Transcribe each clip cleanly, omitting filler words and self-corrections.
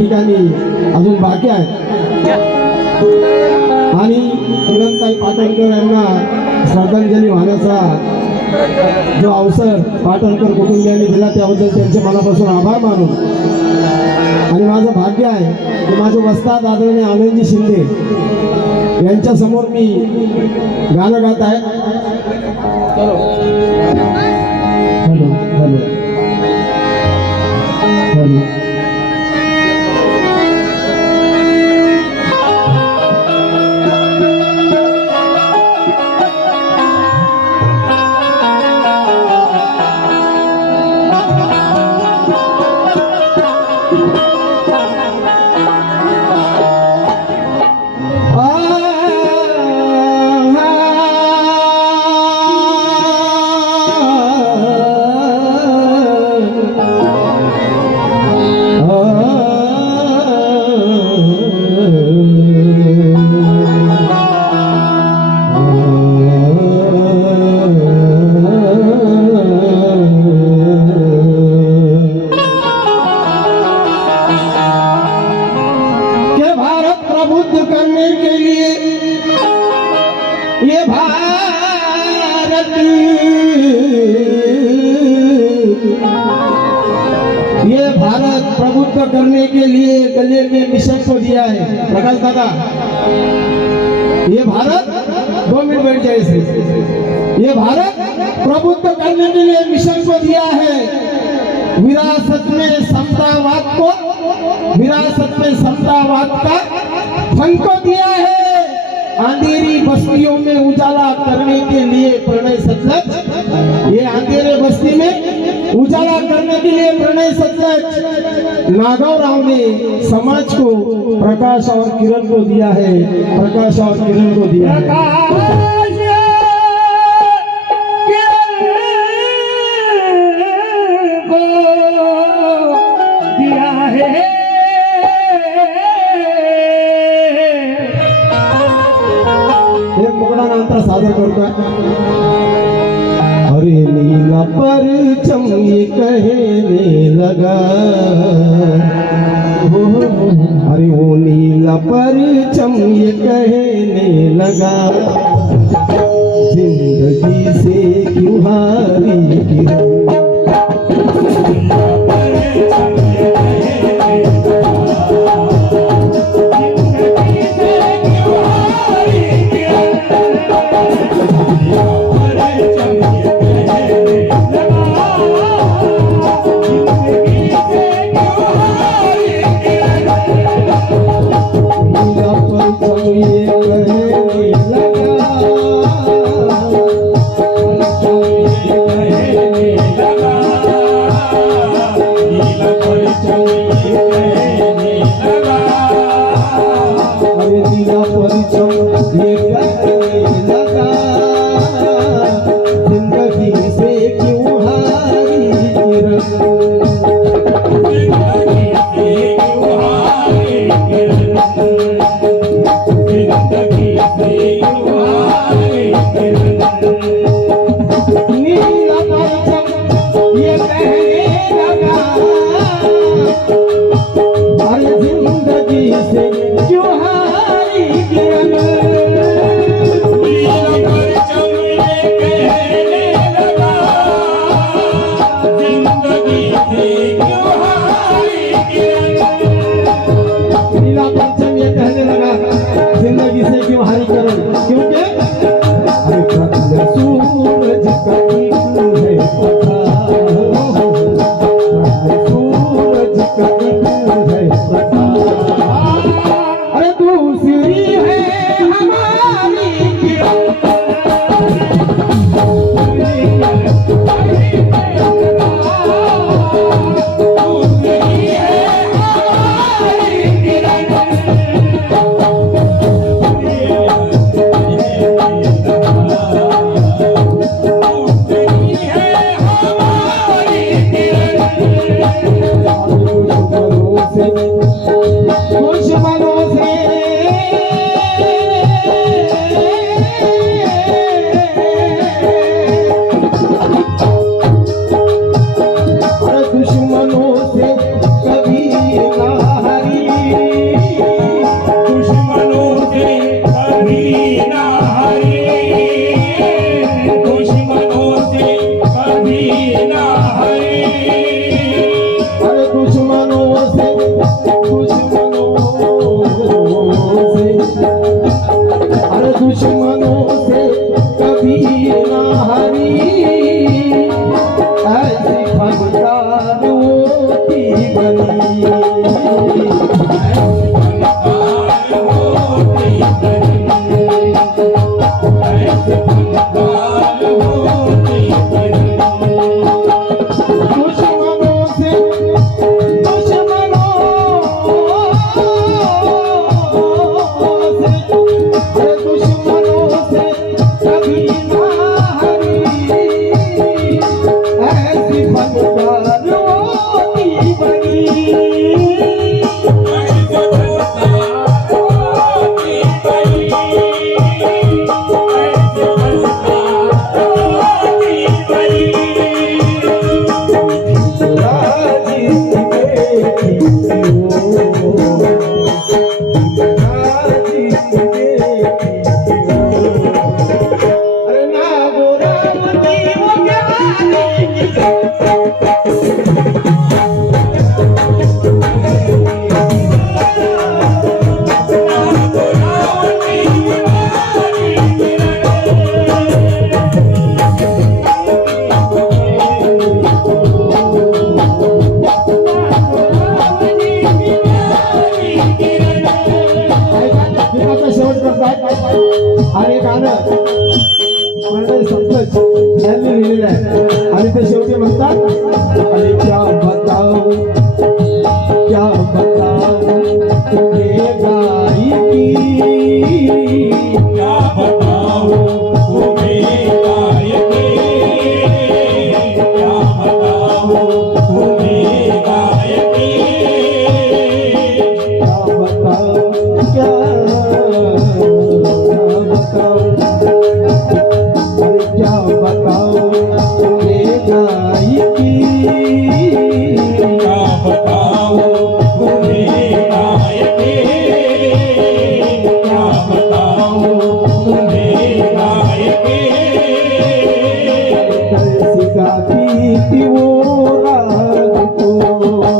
ठिकाणी अजून बाकी आहेत आणि किरणताई पाटणकर यांना श्रद्धांजली वाहण्याचा जो अवसर पाटणकर कुटुंबियांनी दिला त्याबद्दल त्यांचे मनापासून आभार मानून आणि माझं भाग्य आहे की माझे वस्ताद आदरणीय आनंदजी शिंदे यांच्या समोर मी गाणं गात आहे. हॅलो हॅलो हॅलो ये भारत प्रभुत्व करने के लिए गले में मिशन को दिया है. प्रकाश दादा, ये भारत 2 मिनट बैठ जाए इसे. ये भारत प्रभुत्व करने के लिए मिशन को दिया है. विरासत में समतावाद का फन को दिया है. अंधेरी बस्तियों में उजाला करने के लिए प्रणय सतलज. ये अंधेरे बस्ती में उजाला करने के लिए प्रणय सतलज नागौराव ने समाज को प्रकाश और किरण को दिया है. प्रकाश और किरण को दिया है. सादर करता अरे नीला परचम ये कहने लगा. अरे वो नीला परचम ये कहने लगा. जिंदगी से क्यों हारी जिंदगी से क्यों हारी किरण. अरे दुश्मनों से कभी ना हारी ऐसी फनकार होती बनी आणि गाणं मंडळी संतोष यांनी लिहिलेलं आहे आणि ते शेवटी म्हणतात अरे क्या बताओ ये गायकी क्या बताओ तुम्हें गायकी क्या बताओ तुम्हें गायकी क्या बताओ क्या बताओ ये गायकी क्या बताओ तुम्हें गायकी क्या बताओ तुम्हें गायकी कैसी गाती थी वो रात को कैसी गाती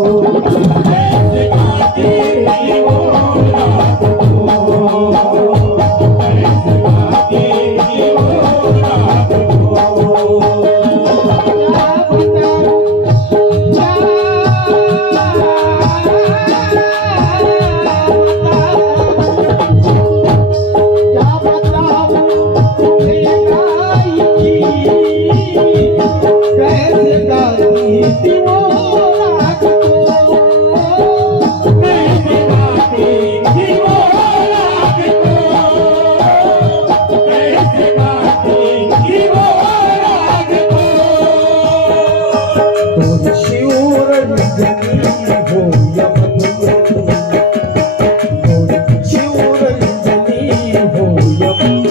थी वो रात को कैसी गाती थी वो रात शिवरंजनी हो यमन